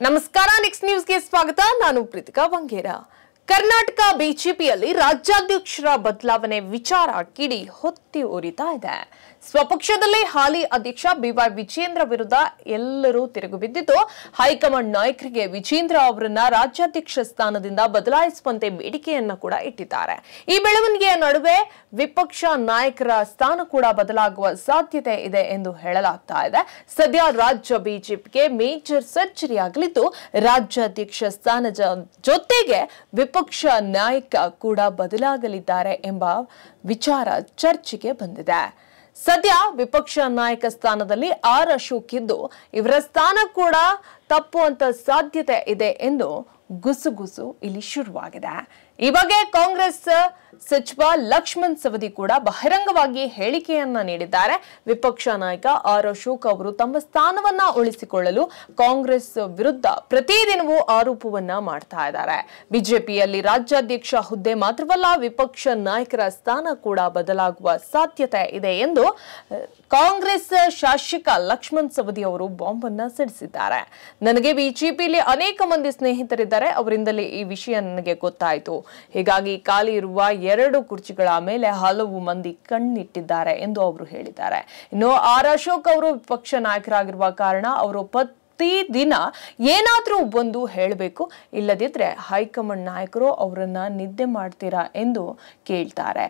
ನಮಸ್ಕಾರ, ನೆಕ್ಸ್ಟ್ ನ್ಯೂಸ್ಗೆ ಸ್ವಾಗತ. ನಾನು ಪ್ರೀತಿಕಾ ಬಂಗೇರ. ಕರ್ನಾಟಕ ಬಿಜೆಪಿಯಲ್ಲಿ ರಾಜ್ಯಾಧ್ಯಕ್ಷರ ಬದಲಾವಣೆ ವಿಚಾರ ಕಿಡಿ ಹೊತ್ತಿ ಉರಿತಾ ಇದೆ. ಸ್ವಪಕ್ಷದಲ್ಲೇ ಹಾಲಿ ಅಧ್ಯಕ್ಷ ಬಿವೈ ವಿಜೇಂದ್ರ ವಿರುದ್ಧ ಎಲ್ಲರೂ ತಿರುಗು ಬಿದ್ದಿದ್ದು, ಹೈಕಮಾಂಡ್ ನಾಯಕರಿಗೆ ವಿಜೇಂದ್ರ ಅವರನ್ನ ರಾಜ್ಯಾಧ್ಯಕ್ಷ ಸ್ಥಾನದಿಂದ ಬದಲಾಯಿಸುವಂತೆ ಬೇಡಿಕೆಯನ್ನ ಕೂಡ ಇಟ್ಟಿದ್ದಾರೆ. ಈ ಬೆಳವಣಿಗೆಯ ನಡುವೆ ವಿಪಕ್ಷ ನಾಯಕರ ಸ್ಥಾನ ಕೂಡ ಬದಲಾಗುವ ಸಾಧ್ಯತೆ ಇದೆ ಎಂದು ಹೇಳಲಾಗ್ತಾ ಇದೆ. ಸದ್ಯ ರಾಜ್ಯ ಬಿಜೆಪಿಗೆ ಮೇಜರ್ ಸರ್ಜರಿ ಆಗಲಿದ್ದು, ರಾಜ್ಯಾಧ್ಯಕ್ಷ ಸ್ಥಾನದ ಜೊತೆಗೆ ವಿಪಕ್ಷ ನಾಯಕ ಕೂಡ ಬದಲಾಗಲಿದ್ದಾರೆ ಎಂಬ ವಿಚಾರ ಚರ್ಚೆಗೆ ಬಂದಿದೆ. ಸದ್ಯ ವಿಪಕ್ಷ ನಾಯಕ ಸ್ಥಾನದಲ್ಲಿ ಆರ್ ಅಶೋಕ್ ಇದ್ದು, ಇವರ ಸ್ಥಾನ ಕೂಡ ತಪ್ಪುವಂತ ಸಾಧ್ಯತೆ ಇದೆ ಎಂದು ಗುಸುಗುಸು ಇಲ್ಲಿ ಶುರುವಾಗಿದೆ. ಈ ಬಗ್ಗೆ ಕಾಂಗ್ರೆಸ್ ಸಚಿವ ಲಕ್ಷ್ಮಣ್ ಸವದಿ ಕೂಡ ಬಹಿರಂಗವಾಗಿ ಹೇಳಿಕೆಯನ್ನ ನೀಡಿದ್ದಾರೆ. ವಿಪಕ್ಷ ನಾಯಕ ಆರ್ ಅಶೋಕ್ ಅವರು ತಮ್ಮ ಸ್ಥಾನವನ್ನ ಉಳಿಸಿಕೊಳ್ಳಲು ಕಾಂಗ್ರೆಸ್ ವಿರುದ್ಧ ಪ್ರತಿದಿನವೂ ಆರೋಪವನ್ನ ಮಾಡ್ತಾ ಇದ್ದಾರೆ. ಬಿಜೆಪಿಯಲ್ಲಿ ರಾಜ್ಯಾಧ್ಯಕ್ಷ ಹುದ್ದೆ ಮಾತ್ರವಲ್ಲ, ವಿಪಕ್ಷ ನಾಯಕರ ಸ್ಥಾನ ಕೂಡ ಬದಲಾಗುವ ಸಾಧ್ಯತೆ ಇದೆ ಎಂದು ಕಾಂಗ್ರೆಸ್ ಶಾಸಕ ಲಕ್ಷ್ಮಣ್ ಸವದಿ ಅವರು ಬಾಂಬ್ ಅನ್ನ ಸಿಡಿಸಿದ್ದಾರೆ. ನನಗೆ ಬಿಜೆಪಿಯಲ್ಲಿ ಅನೇಕ ಮಂದಿ ಸ್ನೇಹಿತರಿದ್ದಾರೆ, ಅವರಿಂದಲೇ ಈ ವಿಷಯ ನನಗೆ ಗೊತ್ತಾಯಿತು. ಹೀಗಾಗಿ ಖಾಲಿ ಇರುವ 2 ಕುರ್ಚಿಗಳ ಮೇಲೆ ಹಲವು ಮಂದಿ ಕಣ್ಣಿಟ್ಟಿದ್ದಾರೆ ಎಂದು ಅವರು ಹೇಳಿದ್ದಾರೆ. ಇನ್ನು ಆರ್ ಅಶೋಕ್ ಅವರು ವಿಪಕ್ಷ ನಾಯಕರಾಗಿರುವ ಕಾರಣ ಅವರು ಪ್ರತಿದಿನ ಏನಾದ್ರೂ ಒಂದು ಹೇಳಬೇಕು, ಇಲ್ಲದಿದ್ರೆ ಹೈಕಮಾಂಡ್ ನಾಯಕರು ಅವರನ್ನ ನಿದ್ದೆ ಮಾಡ್ತೀರಾ ಎಂದು ಕೇಳ್ತಾರೆ.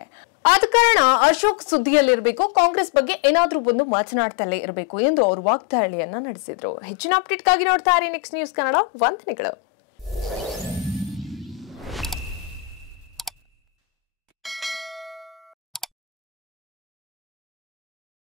ಆದ ಕಾರಣ ಅಶೋಕ್ ಸುದ್ದಿಯಲ್ಲಿರಬೇಕು, ಕಾಂಗ್ರೆಸ್ ಬಗ್ಗೆ ಏನಾದ್ರೂ ಒಂದು ಮಾತನಾಡ್ತಲೇ ಇರಬೇಕು ಎಂದು ಅವರು ವಾಗ್ದಾಳಿಯನ್ನ ನಡೆಸಿದ್ರು. ಹೆಚ್ಚಿನ ಅಪ್ಡೇಟ್ಗಾಗಿ ನೋಡ್ತಾ ಇರಿ ನೆಕ್ಸ್ಟ್ ನ್ಯೂಸ್ ಕನ್ನಡ. ವಂದನೆಗಳು.